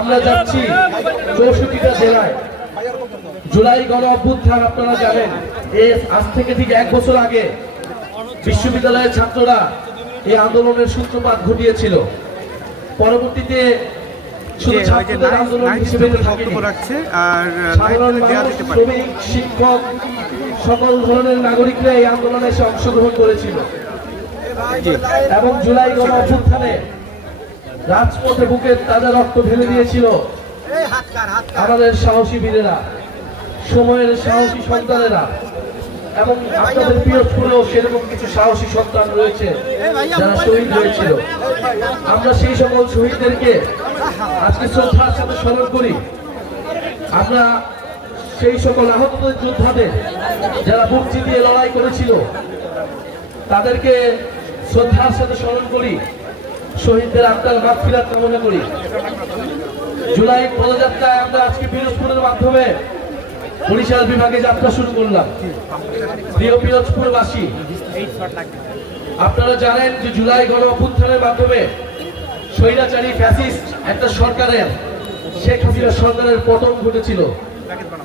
আমরা যাচ্ছি চৌষট্টিটা জেলায়। জুলাই গণ অভ্যুত্থান আপনারা জানেন আজ থেকে ঠিক এক বছর আগে বিশ্ববিদ্যালয়ের ছাত্ররা এই আন্দোলনের সূত্রপাত ঘটিয়েছিল। পরবর্তীতে শ্রমিক শিক্ষক সকল ধরনের নাগরিকরা এই আন্দোলনে এসে অংশগ্রহণ করেছিল। এবং জুলাই গণ অভ্যুত্থানে রাজপথে বুকের তাজা রক্ত ঢেলে দিয়েছিল। আমাদের সাহসী বীরেরা সময়ের সাহসী সন্তানেরা এবং আপনাদের পিরোজপুরেও সেরকম কিছু সাহসী সন্তান রয়েছে যারা শহীদ হয়েছিল। আমরা সেই সকল শহীদদেরকে আজকে শ্রদ্ধার সাথে স্মরণ করি। আমরা সেই সকল আহত যোদ্ধাদের যারা বুক চিতিয়ে লড়াই করেছিল তাদেরকে শ্রদ্ধার সাথে স্মরণ করি। শহীদদের আত্মার মাগফিরাত কামনা করি। জুলাই পদযাত্রায় আমরা আজকে পিরোজপুরের মাধ্যমে বরিশাল বিভাগে যাত্রা শুরু করলাম। প্রিয় পিরোজপুরবাসী, আপনারা জানেন যে জুলাই গণ অভ্যুত্থানের মাধ্যমে স্বৈরাচারী ফ্যাসিস্ট একটা সরকারের, শেখ হাসিনা সরকারের পতন ঘটেছিল।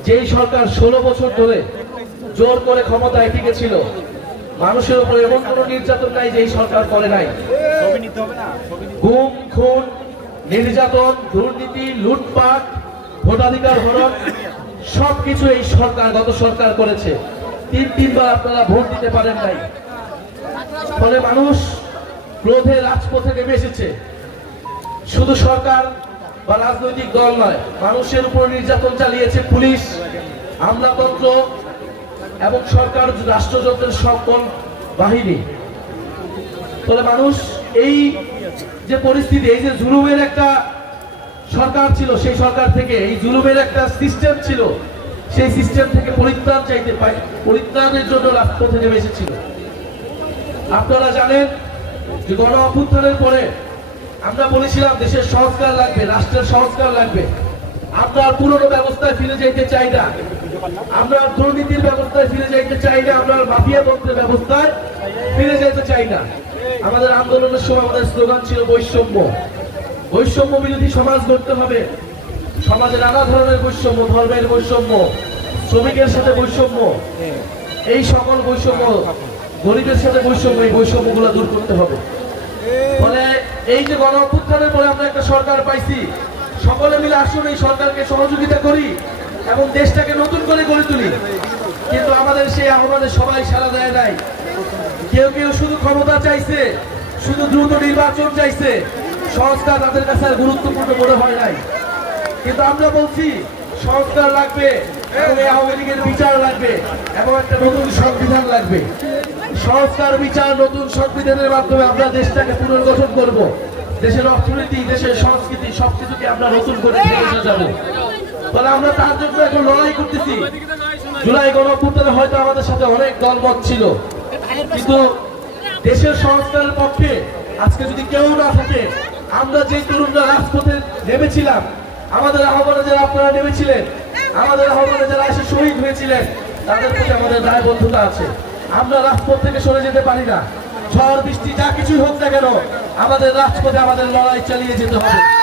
যেই সরকার ষোলো বছর ধরে জোর করে ক্ষমতায় টিকেছিল মানুষের উপর এমন কোনো নির্যাতন নাই যে এই সরকার করে নাই। গুম, খুন, নির্যাতন, দুর্নীতি, লুটপাট, ভোটাধিকার হরণ, সবকিছু এই সরকার, গত সরকার করেছে। তিন, তিনবার আপনারা ভোট দিতে পারেন নাই। ফলে মানুষ ক্রোধে রাজপথে নেমে এসেছে। শুধু সরকার বা রাজনৈতিক দল নয়, মানুষের উপর নির্যাতন চালিয়েছে পুলিশ, আমলাতন্ত্র এবং সরকার, রাষ্ট্রযন্ত্রের সকল বাহিনী। ফলে মানুষ এই যে পরিস্থিতি, এই যে জুলুমের একটা সরকার ছিল, সেই সরকার থেকে, এই জুলুমের একটা সিস্টেম ছিল, সেই সিস্টেম থেকে পরিত্রাণ চাইতে পরিত্রাণের জন্য রাজপথে নেমে এসেছিল আপনারা জানেন যে গণ অভ্যুত্থানের পরে আমরা বলেছিলাম দেশের সংস্কার লাগবে, রাষ্ট্রের সংস্কার লাগবে। আমরা পুরনো ব্যবস্থায় ফিরে যেতে চাই না। আমরা দুর্নীতির ব্যবস্থায় ফিরে যেতে চাই না। আমরা মাফিয়া তন্ত্রের ব্যবস্থায় ফিরে যেতে চাই না। আমাদের আন্দোলনের সময় আমাদের স্লোগান ছিল বৈষম্য। বৈষম্য বিরোধী সমাজ গড়তে হবে। সমাজে নানা ধরনের বৈষম্য, ধর্মের বৈষম্য, শ্রমিকের সাথে বৈষম্য, এই সকল বৈষম্য, গরিবের সাথে বৈষম্য, এই বৈষম্যগুলো দূর করতে হবে। ফলে এই যে গণ অভ্যুত্থানের পরে আমরা একটা সরকার পাইছি, সকলে মিলে আসুন এই সরকারকে সহযোগিতা করি এবং দেশটাকে নতুন করে গড়ে তুলি। কিন্তু আমাদের সেই আহ্বানে সবাই সাড়া দেয় নাই। কেউ কেউ শুধু ক্ষমতা চাইছে, শুধু দ্রুত নির্বাচন চাইছে। সংস্কার তাদের কাছে গুরুত্বপূর্ণ মনে হয় নাই। কিন্তু আমরা বলছি, সংস্কার লাগবে আওয়ামী লীগের বিচার লাগবে এবং একটা নতুন সংবিধান লাগবে। সংস্কার, বিচার, নতুন সংবিধানের মাধ্যমে আমরা দেশটাকে পুনর্গঠন করব। দেশের অর্থনীতি, দেশের সংস্কৃতি, সবকিছুকে আমরা নতুন করে ফিরে যাব তাহলে আমরা তার জন্য এখন লড়াই করতেছি। জুলাই গণঅভ্যুত্থানে হয়তো আমাদের সাথে অনেক দলমত ছিল। কিন্তু দেশের সংস্কারের পক্ষে আজকে যদি কেউ না থাকে, আমরা যে তরুণরা রাজপথে নেমেছিলাম, আমাদের আহ্বানে যারা আপনারা নেমেছিলেন, আমাদের আহ্বানে যারা এসে শহীদ হয়েছিলেন, তাদের প্রতি আমাদের দায়বদ্ধতা আছে। আমরা রাজপথ থেকে সরে যেতে পারি না। ঝড়, বৃষ্টি, যা কিছুই হোক না কেন, আমাদের রাজপথে আমাদের লড়াই চালিয়ে যেতে হবে।